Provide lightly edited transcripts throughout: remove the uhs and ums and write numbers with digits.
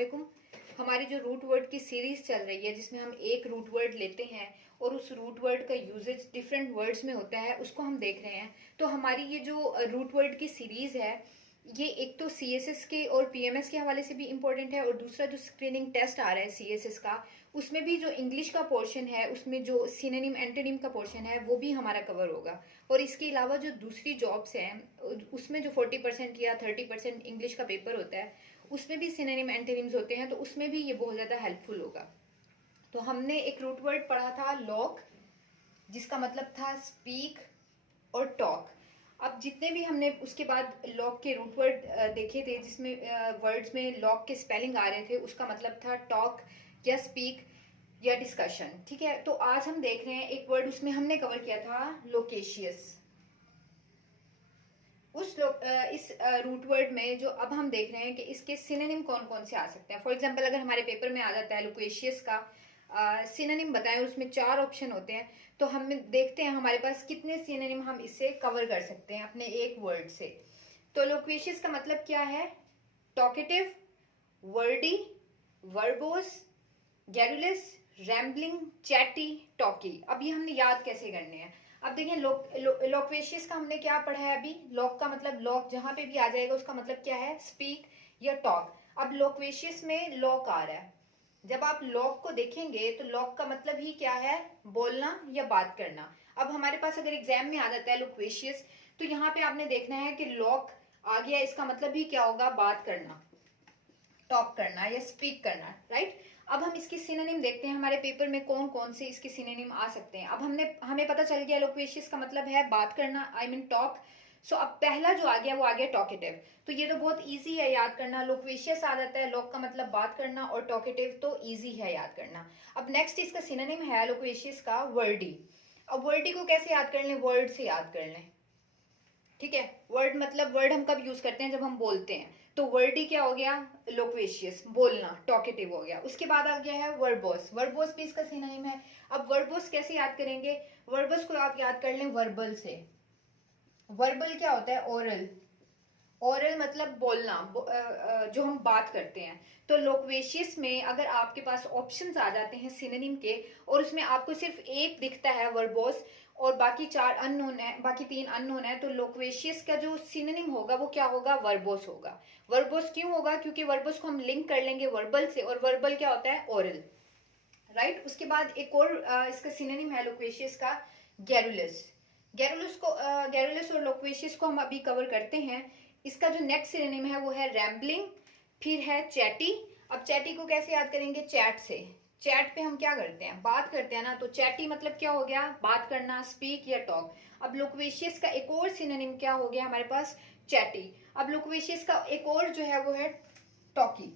वालेकुम। हमारी जो रूट वर्ड की सीरीज चल रही है जिसमें हम एक रूट वर्ड लेते हैं और उस रूट वर्ड का यूजेज डिफरेंट वर्ड्स में होता है, उसको हम देख रहे हैं। तो हमारी ये जो रूट वर्ड की सीरीज है, ये एक तो सीएसएस के और पीएमएस के हवाले से भी इम्पोर्टेंट है, और दूसरा जो स्क्रीनिंग टेस्ट आ रहा है सीएसएस का, उसमें भी जो इंग्लिश का पोर्शन है, उसमें जो सिनोनिम एंटोनिम का पोर्शन है वो भी हमारा कवर होगा। और इसके अलावा जो दूसरी जॉब्स हैं उसमें जो 40% या 30% इंग्लिश का पेपर होता है, उसमें भी सिनोनिम एंटोनिम्स होते हैं, तो उसमें भी ये बहुत ज़्यादा हेल्पफुल होगा। तो हमने एक रूट वर्ड पढ़ा था लॉक, जिसका मतलब था स्पीक और टॉक। अब जितने भी हमने उसके बाद लॉक के रूट वर्ड देखे थे जिसमें वर्ड्स में लॉक के स्पेलिंग आ रहे थे, उसका मतलब था टॉक या स्पीक या डिस्कशन। ठीक है, तो आज हम देख रहे हैं एक वर्ड, उसमें हमने कवर किया था लोकेशियस। इस रूट वर्ड में जो अब हम देख रहे हैं कि इसके सिनोनिम कौन कौन से आ सकते हैं। फॉर एग्जांपल अगर हमारे पेपर में आ जाता है लोकेशियस का सिनोनिम बताएं, उसमें 4 ऑप्शन होते हैं, तो हम देखते हैं हमारे पास कितने सिनोनिम हम इससे कवर कर सकते हैं अपने एक वर्ड से। तो लोकेशियस का मतलब क्या है? Talkative, Verde, verbose, garrulous, rambling, chatty, talkie. अब ये हमने याद कैसे करने हैं? अब देखिए लोक्वेशियस का हमने क्या पढ़ा है अभी। लॉक का मतलब लॉक जहां पे भी आ जाएगा उसका मतलब क्या है? स्पीक या टॉक। अब लोक्वेशियस में लॉक आ रहा है, जब आप लॉक को देखेंगे तो लॉक का मतलब ही क्या है? बोलना या बात करना। अब हमारे पास अगर एग्जाम में आ जाता है लोक्वेशियस, तो यहाँ पे आपने देखना है कि लॉक आ गया, इसका मतलब ही क्या होगा? बात करना, टॉक करना या स्पीक करना, राइट। अब हम इसके सिनोनिम देखते हैं हमारे पेपर में कौन कौन से इसके सिनोनिम आ सकते हैं। अब हमें पता चल गया लोक्वेशियस का मतलब है बात करना, आई मीन टॉक। सो अब पहला जो आ गया वो आ गया टॉकेटिव। तो ये तो बहुत इजी है याद करना, लोक्वेशियस आ जाता है, लॉक का मतलब बात करना, और टॉकेटिव तो इजी है याद करना। अब नेक्स्ट इसका सिनोनिम है लोक्वेशियस का वर्डी। अब वर्डी को कैसे याद कर लें? वर्ड से याद कर लें, ठीक है। वर्ड मतलब वर्ड हम कब यूज करते हैं? जब हम बोलते हैं। तो वर्डी क्या हो गया? लोक्वेशियस, बोलना, टॉकेटिव हो गया। उसके बाद आ गया है वर्बोस। वर्बोस भी इसका सिनोनिम है। अब वर्बोस कैसे याद करेंगे? वर्बोस को आप याद कर लें वर्बल से। वर्बल क्या होता है? ओरल। ओरल मतलब बोलना, जो हम बात करते हैं। तो लोक्वेशियस में अगर आपके पास ऑप्शंस आ जाते हैं सिनोनिम के, और उसमें आपको सिर्फ एक दिखता है वर्बोस, और बाकी 4 अननोन है, बाकी 3 अननोन है, तो लोक्वेशियस का जो सिनोनिम होगा वो क्या होगा? वर्बोस होगा। वर्बोस क्यों होगा? क्योंकि वर्बोस को हम लिंक कर लेंगे वर्बल से, और वर्बल क्या होता है? Oral, right. उसके बाद एक और इसका सिनोनिम है लोक्वेशियस का गैरुलस। गैरुलस और लोक्वेशियस को हम अभी कवर करते हैं। इसका जो नेक्स्ट सिनोनिम है वो है रैम्बलिंग, फिर है चैटी। अब चैटी को कैसे याद करेंगे? चैट से। चैट पे हम क्या करते हैं? बात करते हैं ना। तो चैटी मतलब क्या हो गया? बात करना, स्पीक या टॉक। अब लोक्वेशियस का एक और सिनोनिम क्या हो गया हमारे पास? चैटी। अब लोक्वेशियस का एक और जो है वो है टॉकी।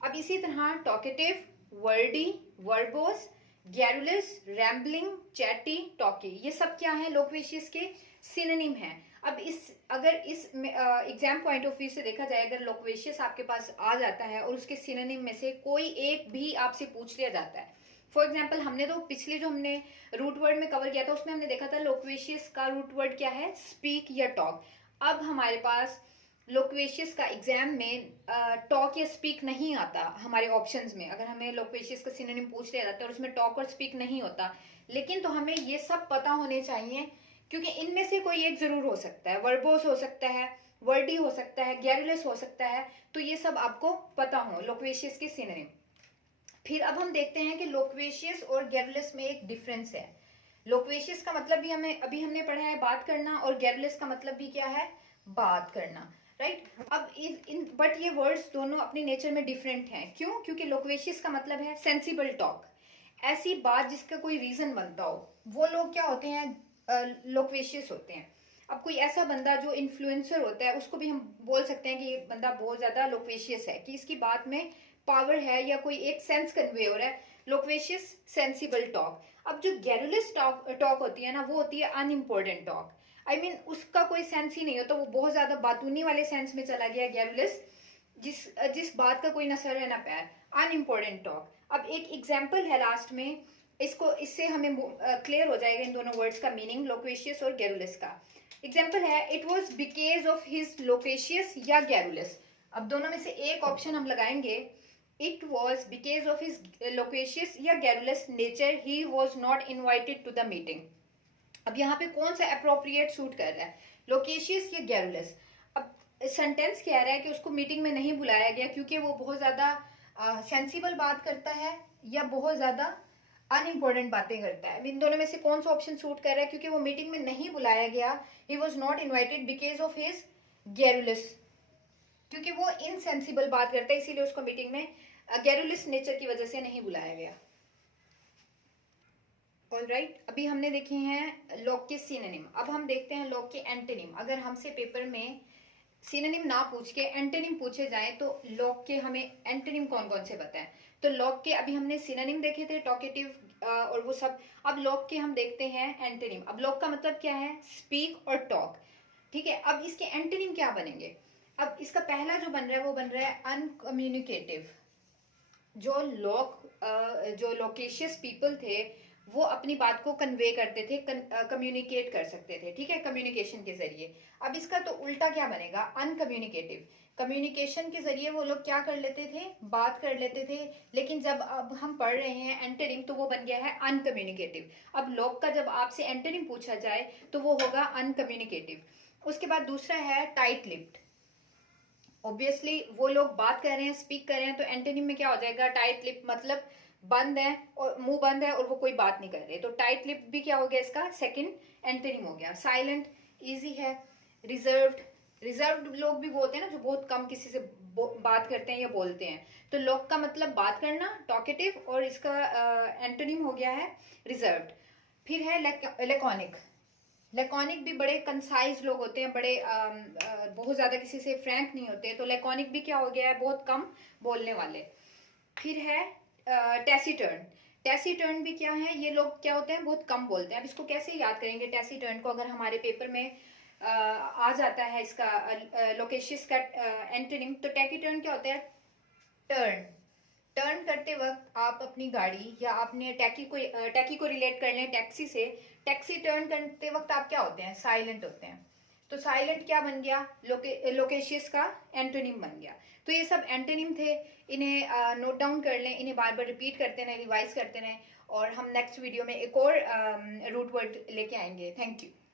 अब इसी तरह talkative, Verde, verbose, garrulous, rambling, chatty, talkie, ये सब क्या है? लोक्वेशियस के सिनोनिम हैं। अब अगर इस एग्जाम पॉइंट ऑफ व्यू से देखा जाए, अगर लोक्वेशियस आपके पास आ जाता है और उसके सिनोनिम में से कोई एक भी आपसे पूछ लिया जाता है, फॉर एग्जाम्पल हमने तो पिछले जो हमने रूट वर्ड में कवर किया था उसमें हमने देखा था लोक्वेशियस का रूट वर्ड क्या है? स्पीक या टॉक। अब हमारे पास लोक्वेशियस का एग्जाम में टॉक या स्पीक नहीं आता हमारे ऑप्शंस में। अगर हमें लोक्वेशियस का सिनोनिम पूछ लिया जाता है और उसमें टॉक और स्पीक नहीं होता, लेकिन तो हमें ये सब पता होने चाहिए, क्योंकि इनमें से कोई एक जरूर हो सकता है। वर्बोस हो सकता है, वर्डी हो सकता है, गैरुलस हो सकता है, तो ये सब आपको पता हो लोक्वेशियस के सिनोनिम। फिर अब हम देखते हैं कि लोक्वेशियस और गैरुलस में एक डिफरेंस है। लोक्वेशियस का मतलब भी अभी हमने पढ़ा है बात करना, और गैरुलस का मतलब भी क्या है? बात करना, राइट। अब बट ये वर्ड्स दोनों अपने नेचर में डिफरेंट हैं। क्यों? क्योंकि लोक्वेशियस का मतलब है सेंसिबल टॉक, ऐसी बात जिसका कोई रीजन बनता हो, वो लोग क्या होते हैं? लोक्वेशियस होते हैं। अब कोई ऐसा बंदा जो इन्फ्लुएंसर होता है, उसको भी हम बोल सकते हैं कि ये बंदा बहुत ज्यादा लोक्वेशियस है, कि इसकी बात में पावर है या कोई एक सेंस कन्वे हो रहा है। लोक्वेशियस, सेंसिबल टॉक। अब जो गैरुलस टॉक होती है ना, वो होती है अनइम्पोर्टेंट टॉक। आई मीन उसका कोई सेंस ही नहीं होता, वो बहुत ज्यादा बातूनी वाले सेंस में चला गया गैरुलस, जिस बात का कोई ना सर है ना पैर, अनइम्पोर्टेंट टॉक। अब एक एग्जाम्पल है लास्ट में, इससे हमें क्लियर हो जाएगा इन दोनों वर्ड्स का मीनिंग, लोक्वेशियस और गैरुलस का। एग्जाम्पल है, it was because of his loquacious या गैरुलस। अब दोनों में से एक ऑप्शन हम लगाएंगे, it was because of his loquacious या garrulous nature he was not invited to the meeting. अब यहाँ पे कौन सा अप्रोप्रिएट सूट कर रहा है, लोकेशियस या गैरुलस? अब सेंटेंस कह रहा है कि उसको मीटिंग में नहीं बुलाया गया क्योंकि वो बहुत ज़्यादा सेंसिबल बात करता है या बहुत ज़्यादा अनइम्पोर्टेंट बातें करता है। इन दोनों में से कौन सा ऑप्शन सूट कर रहा है? क्योंकि वो मीटिंग में नहीं बुलाया गया, ही was not invited because of his garrulous, क्योंकि वो इनसेंसिबल बात करता है इसीलिए उसको मीटिंग में गैरुलस नेचर की वजह से नहीं बुलाया गया। ऑलराइट, अभी हमने देखे हैं लॉग के सिनोनिम। अब हम देखते हैं लॉग के एंटोनिम। अगर हमसे पेपर में सिनोनिम ना पूछ के एंटोनिम पूछे जाएं तो लॉग के हमें एंटोनिम कौन कौन से बताएं। तो लॉग के अभी हमने सिनोनिम देखे थे, टॉकेटिव और वो सब। अब लॉग के हम देखते हैं एंटोनिम। अब लॉग का मतलब क्या है? स्पीक और टॉक। ठीक है, अब इसके एंटोनिम क्या बनेंगे? अब इसका पहला जो बन रहा है वो बन रहा है अनकम्युनिकेटिव। जो लोकेशियस पीपल थे वो अपनी बात को कन्वे करते थे, कम्युनिकेट कर सकते थे, ठीक है, कम्युनिकेशन के जरिए। अब इसका तो उल्टा क्या बनेगा? अनकम्युनिकेटिव। कम्युनिकेशन के जरिए वो लोग क्या कर लेते थे? बात कर लेते थे, लेकिन जब अब हम पढ़ रहे हैं एंटोनिम तो वो बन गया है अनकम्युनिकेटिव। अब लॉग का जब आपसे एंटोनिम पूछा जाए तो वो होगा अनकम्युनिकेटिव। उसके बाद दूसरा है टाइट लिप्ड। ऑब्वियसली वो लोग बात कर रहे हैं, स्पीक कर रहे हैं, तो एंटोनिम में क्या हो जाएगा? टाइट लिप, मतलब बंद है और मुंह बंद है और वो कोई बात नहीं कर रहे, तो टाइट लिप भी क्या हो गया? इसका सेकंड एंटोनिम हो गया। साइलेंट इजी है। रिजर्व्ड, रिजर्व्ड लोग भी वो होते हैं ना जो बहुत कम किसी से बात करते हैं या बोलते हैं। तो लोग का मतलब बात करना, टॉकेटिव, और इसका एंटोनिम हो गया है रिजर्व्ड। फिर है लेकॉनिक। लेकॉनिक भी बड़े कंसाइज लोग होते हैं, बड़े बहुत ज्यादा किसी से फ्रैंक नहीं होते, तो लेकॉनिक भी क्या हो गया है? बहुत कम बोलने वाले। फिर है टेसिटर्न। टेसिटर्न भी क्या है? ये लोग क्या होते हैं? बहुत कम बोलते हैं। अब इसको कैसे याद करेंगे टेसिटर्न को? अगर हमारे पेपर में आ जाता है इसका लोकेशियस का एंटोनिम, तो टेकिटर्न क्या होता है? टर्न। टर्न करते वक्त आप अपनी गाड़ी या आपने टैकी को रिलेट कर लें टैक्सी से। टैक्सी टर्न करते वक्त आप क्या होते हैं? साइलेंट होते हैं। तो साइलेंट क्या बन गया? लोकेशियस का एंटोनिम बन गया। तो ये सब एंटोनिम थे, इन्हें नोट डाउन कर लें, इन्हें बार बार रिपीट करते रहें, रिवाइज करते रहें, और हम नेक्स्ट वीडियो में एक और रूट वर्ड लेके आएंगे। Thank you.